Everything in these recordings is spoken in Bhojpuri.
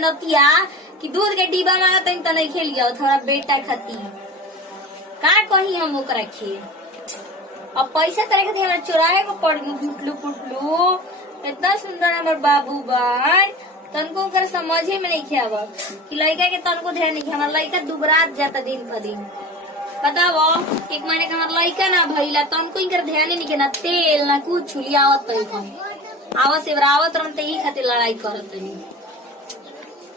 नतिया कि दूध के डिब्बा मांगत तो नहीं खेलियो थोड़ा बेटा खाती का कही हम ओकरा खे अब पैसा तरह के हमरा चुराए को पड़ गई फुटलू फुटलू इतना सुंदर हमर बाबू बान तनको ओकर समझे में नहीं खेब कि लड़का के तनको ध्यान नहीं हमार लड़का दुबरात जाता दिन पर दिन बताओ एक महीने का हमार लड़का ना भइला तनको इनकर ध्यान नहीं के ना तेल ना कुछ लियावत आवत से बरावत रहते ही खातिर लड़ाई करत नहीं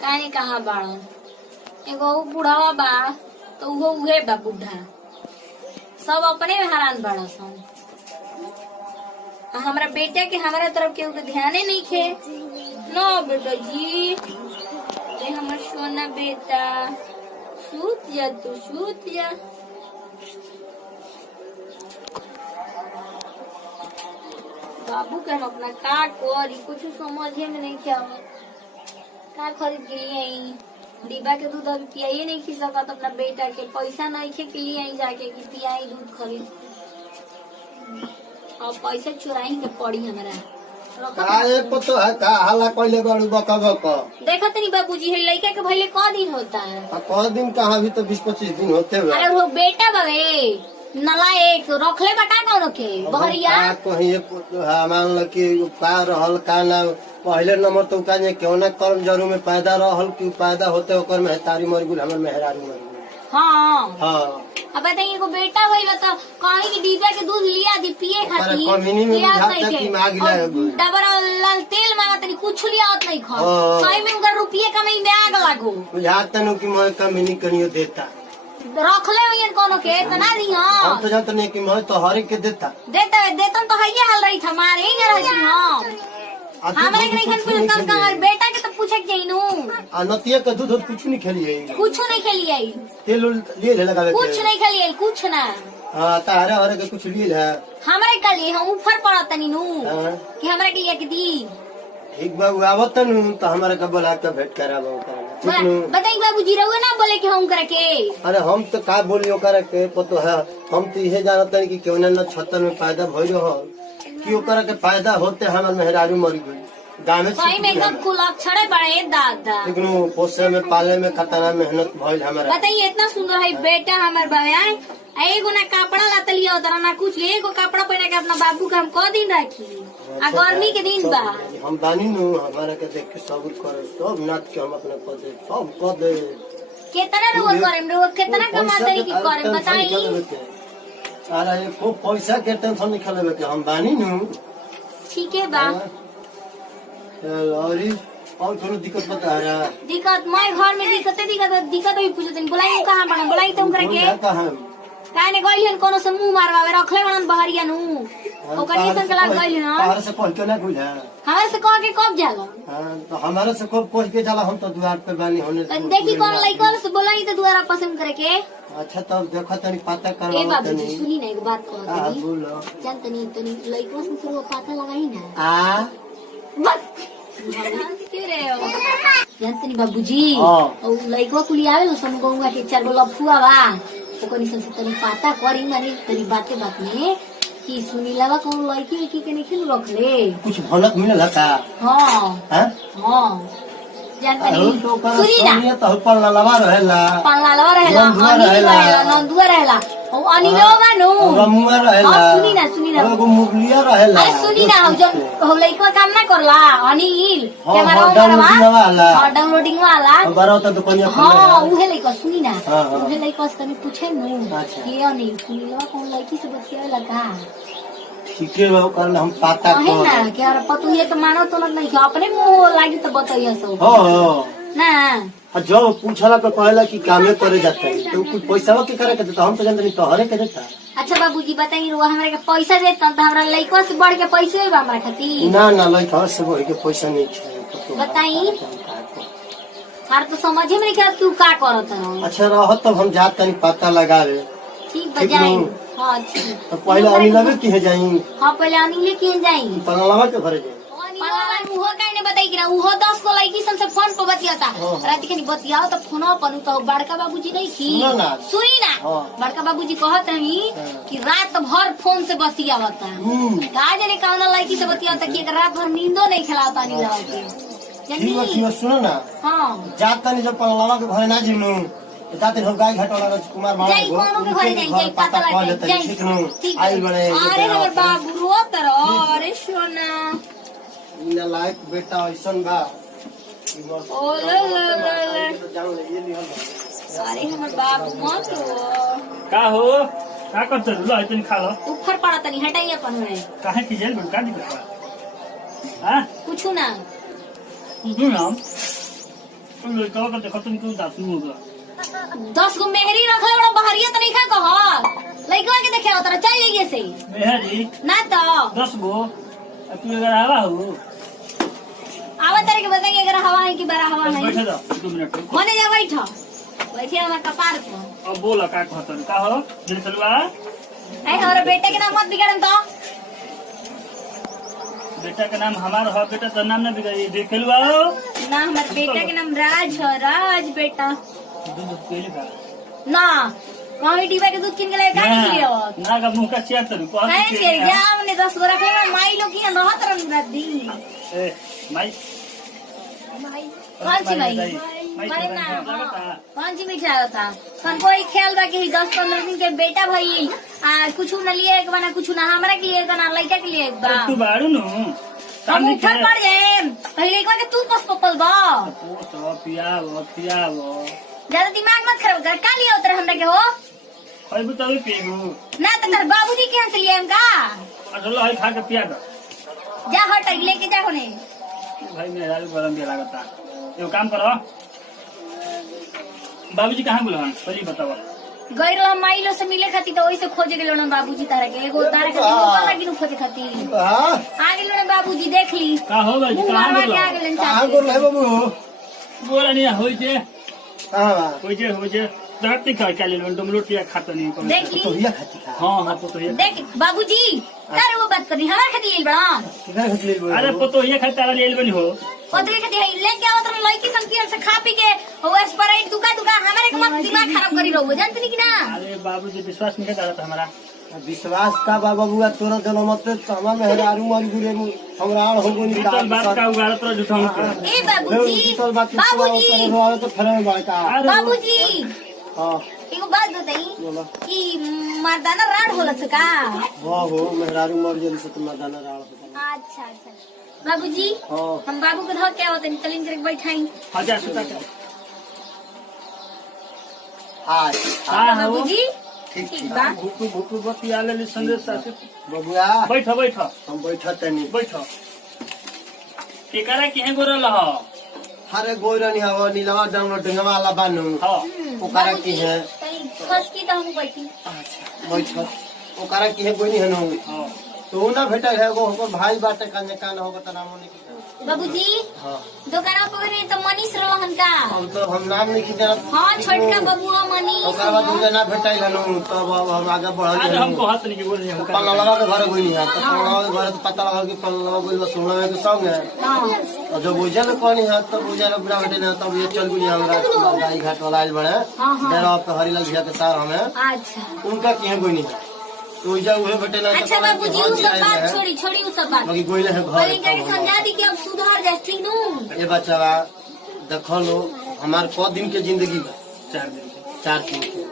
काहे कहाँ बाड़न एगो बुढ़ावा बा तो उहो उहे बा बुढ़ा सब अपने में हैरान बाड़ा सन हमरा बेटा के हमारा तरफ केहू के ध्याने नहीं खे नो बेटा जी ये हमर सोना बेटा सूत जा तू सूत जा बाबू के हम अपना का करी कुछ समझे में नहीं क्या का खरीद के लिए आई डिब्बा के दूध अभी पियाई नहीं खी सकत अपना बेटा के पैसा नहीं खे के लिए आई जाके कि पियाई दूध खरीद और पैसा चुराई के पड़ी हमारा काहे पतो है का हाला कइले बाड़ू बका बका देखत नहीं बाबूजी है लड़का के भइले क दिन होता है क दिन कहां भी तो 20-25 दिन होते हुए अरे वो बेटा बाबे नलायक रखले बटा कौन के बहरिया कहीं मान ल कि का रहल का ना पहले नंबर तो का क्यों ना कर्म जरूर में पैदा रहल कि पैदा होते ओकर मेहतारी मर गुल हमर मेहरारू मर गुल हाँ हां अब बताइए को बेटा भइल तो कहीं की डिब्बा के दूध लिया दी पिए खाती कमीनी में बुझाता कि मांग ले डबरा लाल तेल मांगत नहीं कुछ लियावत नहीं खा सही में उनका रुपये कमाई में आग लागो बुझाता नु कि मैं कमीनी कनियो देता रखले हुए कोनो के तना दी हां हम तो जानते नहीं कि मैं तो हर एक के देता देतन तो हइये हाल रही हमारे ही न रही हां हमारे के नहीं खन कुछ कम बेटा के तो पूछे के जाइनु आ नतिया के दूध कुछ नहीं खेलिए कुछ नहीं खेलिए तेल लिए ले लगावे कुछ नहीं खेलिए कुछ ना हां तारे हरे के कुछ लिए है हमारे के लिए हम ऊपर पड़त नहीं नु कि हमारे के लिए के दी एक बाबू आवत नु तो हमारे के बोला के भेंट कराबो बताइए बाबूजी रहुए ना बोले कि हम करके अरे हम तो का बोलियो करे के पतो है हम तो इहे जानत है कि क्यों ना 76 में पैदा भइलो हो कि ओकरा के फायदा होते हमर मेहरारू मर गई गांव में सही में एकदम कुलक्षण बड़े दादा लेकिन पोसे में पाले में खतना मेहनत भइल हमारा बताइए इतना सुंदर है बेटा हमार बाबा एगो ना कपड़ा लात लिया उधर ना कुछ एगो कपड़ा पहने के अपना बाबू के हम क दिन राखी आ गर्मी के दिन बा हम बानी नु हमारा के देख के सब्र करे सब नाच के हम अपने क दे सब क दे कितना रोज करेम रो कितना कमा दे की करेम बताई अरे को पैसा के टेंशन नहीं खेलेबे के हम बानी नु ठीक है बा और कोनो दिक्कत बता रहा दिक्कत मैं घर में दिक्कत भी पूछत नहीं बुलाई कहां बना बुलाई तुम करके कहां काने गइलन कोनो से मुंह मारवावे रखले बनन बहरिया नु ओकर नीसन के लाग गइल ना हमारे से कह के ना भूल है हमारे से कह के कब जाला हां तो हमारे से कब कह के जाला हम तो द्वार पे बानी होने देखी कौन लइका से बोलाई तो द्वारा पसंद करे के अच्छा तब देखो तनी पता करो ए बाबूजी सुनी ना एक बात कहो हां बोलो जान तनी लइका से शुरू पता लगाई ना आ बस के रे हो जान तनी बाबूजी ओ लइका कुली आवे न सम गौवा के चार गो लफुआ बा ओकर निसन से तनी पता करी माने तनी बात में कि सुनीलावा कौन लड़की की के नहीं खेल रखले कुछ भलक मिलल का हां हैं हां जानकारी सुनी ना ये तो पल्ला लवा रहेला अनिल रहेला नंदुआ रहेला ओ अनिलो मानो रमुआ रहेला हां सुनी ना एगो मुगलिया रहेला अरे सुनी ना जो हो लइका काम ना करला अनिल कैमरा वाला हां डाउनलोडिंग वाला बारो तो दुकानिया हां उहे लइका सुनी ना उहे लइका से तनी पूछे नु कि अनिल सुनीला कौन लड़की से बतियाला का ठीक है वो कल हम पता है ना क्या पतु ये तो मानो तो नहीं अपने मुंह लागी तो बताइए सब हो ना जो पूछला पे कहला कि कामे करे जाते तो कुछ पैसा के करे के तो हम तो जानते नहीं तोहरे के देता अच्छा बाबूजी बताइए रुआ हमरा के पैसा देता तो हमरा लइका से बढ़ के पैसे बा हमरा खातिर ना ना लइका से बढ़ के पैसा नहीं छै बताई हार तो समझे में नहीं क्या तू का करत है अच्छा रह तब हम जात तनी पता लगावे ठीक बजाई हां ठीक तो पहले अनिलवे की है जाई हां पहले अनिल के जाई पनलवा के भरे जाई पनलवा उहो काहे ने बताई कि उहो 10 को लड़की से फोन पे बतियाता रात के बतियाओ तो फोन पर तो बड़का बाबूजी नहीं की सुनी ना बड़का बाबूजी कहत रही कि रात भर फोन से बतियावता का जाने कौन लड़की से बतियावता कि रात भर नींदो नहीं खिलावता अनिलवा के ठीक है ठीक है सुनो ना हाँ जात तनी जब पलवा के घरे ना जिनु जाते हो गाय घाट वाला कुमार मामा जाई कोनो के घरे जाई पता लगे जाई ठीक नु ठीक आइल बने अरे हमर बाबू रोत रहो अरे सोना इना लायक बेटा ऐसन बा ओ ले जान ले ये लिहल अरे हमर बाबू मत रो का हो का करते लो इतनी खा लो ऊपर पड़ा तनी हटाई अपन है काहे की जेल में का दिक्कत बा हां कुछ ना तू नाम तुम लोग का देखो तुम क्यों दातू होगा 10 गो मेहरी रख ले बड़ा बहरिया तनी खा कह लइका के देखे उतर चल जाइए से मेहरी ना तो 10 गो तू अगर आवा हो आवा तारे के बताएंगे अगर हवा है कि बड़ा हवा है बैठ जा 2 मिनट मने जा बैठे हमार कपार पर अब बोला का कहत का हो दिल चलवा ऐ हमारे बेटे के नाम मत बिगाड़न तो बेटा का नाम हमारा हो बेटा तो नाम ना बिगाड़ी देख लवा ना हमारे बेटा के नाम राज है राज बेटा दूध पीले का ना मम्मी डिब्बा के दूध किन के लेके आई लियो ना का मुंह का चिया तो को है के जा हमने 10 गो रखे ना माई लोग की रहत रन दी ए माई कौन सी माई माई ना कौन सी मिठा था कौन कोई ख्याल बा कि 10-15 दिन के बेटा भाई कुछ न लिए एक बना कुछ ना हमरा के लिए ना लड़का के लिए एक बा तू बाड़ू नु हम ऊपर पड़ जाए पहले एक बार के तू पस पपल बा ओ तो पियावो ज्यादा दिमाग मत खराब कर का लिया उतर हमरा के हो होय बतावे पीगू ना तो तेरे बाबूजी के यहाँ से लिए हम का असल है खा के पिया दो जा हट लेके जा होने भाई मेरा भी गरम भी लागता एगो काम करो बाबूजी कहाँ गुल पहले बताओ गैर माइलो से मिले खाती तो वही से खोजे गेलो ना बाबूजी तारा के एगो तारा के मोबाइल लगी नु खोजे खाती हां आ गेलो ना बाबूजी देख ली का हो भाई मुंह कहाँ मारवा गुल के आ गेलन कहां बोल रहे बाबू बोला नहीं होई जे हां हो जे धरती का क्या ले लो तुम रोटियां खाता नहीं कौन देख ली तो हिया खाती खा हां हां तो ये देख बाबूजी तारे वो बात करनी हमार खाती ले बड़ा किधर खतली बोल अरे पतो ये खाता ले ले बनी हो ओदरे खाती है लेके आओ तो लड़की संकील से खा पी के ओ स्प्राइट दुका हमारे के मत दिमाग खराब करी रहो जानते नहीं कि ना अरे बाबूजी विश्वास नहीं करता हमारा विश्वास का बाबा बुआ तोरा जन्म मत तमा में हरारू मार गुरे हमरा हो गोनी बीतल बात का उगाड़ तो जुठाऊं के ए बाबूजी बाबूजी तो फरे बड़का बाबूजी हां एगो बात बताई कि मर्दाना राड होला से का वाह हो मेहरारू मर गेल से तुम दाना राल होता अच्छा अच्छा बाबूजी हां हम बाबू के धर के आवत हैं कलिंग करके बैठाई हजार सुता के हाय हां बाबूजी ठीक ठीक बा भूकू भूकू बतिया ले संदेश साथे बबुआ बैठो बैठो हम बैठत नहीं बैठो केकरा केहे गोरल हो हरे गोरनी हवा नीलवा डाउनलोड वाला बानू हां ओकरा की है खस की तो हम बैठी अच्छा बैठ ओकरा की है गोनी हनु हां तो ना भेटल है वो हमर भाई बाटे काने कान होगा त नाम नहीं बाबूजी हां दुकान पर गए तो मनीष रहन का अब तो हम नाम नहीं की जानत हां छोटका बबुआ मनीष ओकरा बाद मुझे ना भेटल हनु तब हम आगे बढ़ल आज हमको हाथ नहीं के बोल रहे हम पल्लवा के घर गोनी है तो पल्लवा के घर तो पता लगा कि पल्लवा गोल बस सुनवा के संग है हां और जो बुझल कोनी है तो बुझल अपना बेटे ने तब ये चल गुनी हमरा गाई घाट वाला आइल बड़े हां हां डेरा पे हरिलाल भैया के साथ हमें अच्छा उनका की है गोनी है तो जा उहे बेटे ना अच्छा बाबूजी वो सब बात छोड़ी वो सब बात बाकी गोइले है पहले घर करके समझा दी कि अब सुधार जाए ठीक नु ये बच्चा देखो लो हमार क दिन के जिंदगी बा 4 दिन 4 दिन के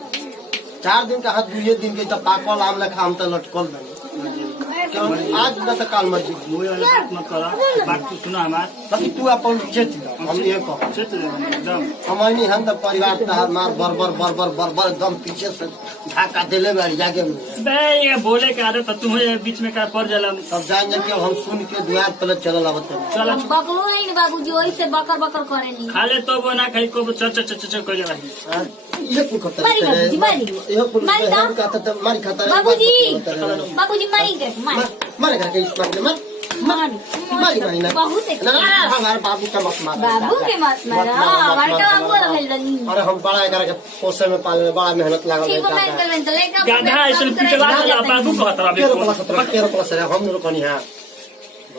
4 दिन का हाथ 2 दिन के तो पाकल आम लेखा हम तो लटकल बनी क्यों आज न तो काल मर जी वो वाला बात मत करा बात तो सुना हमार बाकी तू अपन चेत हम ये कह चेत एकदम हमनी हम तो परिवार तहार मार बरबर एकदम पीछे से ढाका देले बाड़ी जाके बे ये बोले के आदत तुम बीच में का पड़ जाला तब जान के हम सुन के द्वार पर चलल आवत चल बकलो नहीं ना बाबूजी वही से बकर बकर करेनी खाले तो वो ना खाई को च कर रही ये कुल करता मारी बाबूजी मारी ये कुल मारी तो कहता तो मारी खाता बाबूजी बाबूजी मारी के मारी मारे करके इस मार मारी मारी ना बहुत है ना हमारे बाबू का मत मार बाबू के मत मारा हमारे का बाबू वाला भेल दनी अरे हम बड़ा करके पोसे में पाले में बड़ा मेहनत लागल ठीक है मैं कर तो लेकर गाधा ऐसे पिटवा दिया बाबू कहत रहा केरो प्लस हम लोग कनी हां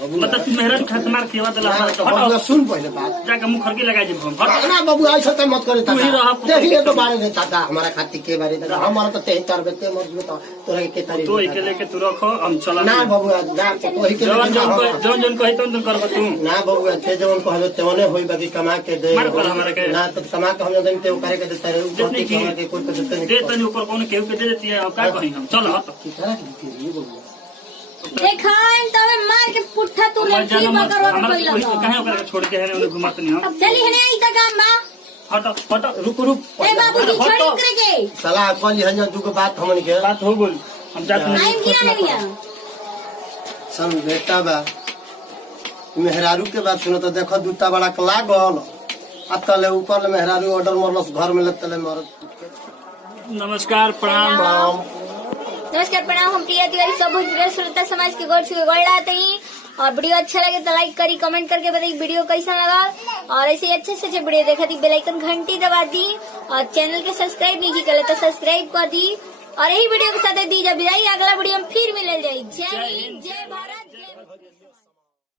मतलब तू मेहरारू खात मार केवा दला हमारा बबुआ सुन पहले बात जाके मुंह खरके लगा जे हम हट ना बबुआ ऐसा तो मत करे तू ही रह, देखिए तो बारे में दादा हमारा खाती के बारे दादा हमारा तो तेही तरबे ते मत तो तोरा के तारी तो एके लेके तू रखो हम चला ना बबुआ ना तो ही के जौन कही तो करबो तू ना बबुआ ते जवन कहलो तेवने होई बाकी कमा के दे मार पर हमारा के ना तो कमा के हम जन ते करे के देते रहे जितने की के कोई को देते दे तनी ऊपर कौन केहू के दे देती है अब का कही हम चल हट देखाइन तबे मार के पुट्ठा तू ले की बकर वाला कोई लगा कहे ओकरा छोड़ के है घुमात नहीं हम अब चली हने आई त काम बा हट रुक ए बाबूजी छोड़ी करे के सलाह कल हन दुगो बात हमन के बात हो गई हम जात टाइम गिरा नहीं लिया सन बेटा बा मेहरारू के बात सुनो तो देखो दूता बड़ा लागल अतले ऊपर मेहरारू ऑर्डर मरलस घर में तले मर नमस्कार प्रणाम नमस्कार प्रणाम हम प्रिया तिवारी सब भोजपुरी श्रोता समाज के गोड़ छुए गोड़ लाते हैं और वीडियो अच्छा लगे तो लाइक करी कमेंट करके बताइए वीडियो कैसा लगा और ऐसे अच्छे से वीडियो देखा थी बेल आइकन घंटी दबा दी और चैनल के सब्सक्राइब नहीं किया तो सब्सक्राइब कर दी और यही वीडियो के साथ दी जा विदाई अगला वीडियो में फिर मिल जाए जय हिंद जय भारत।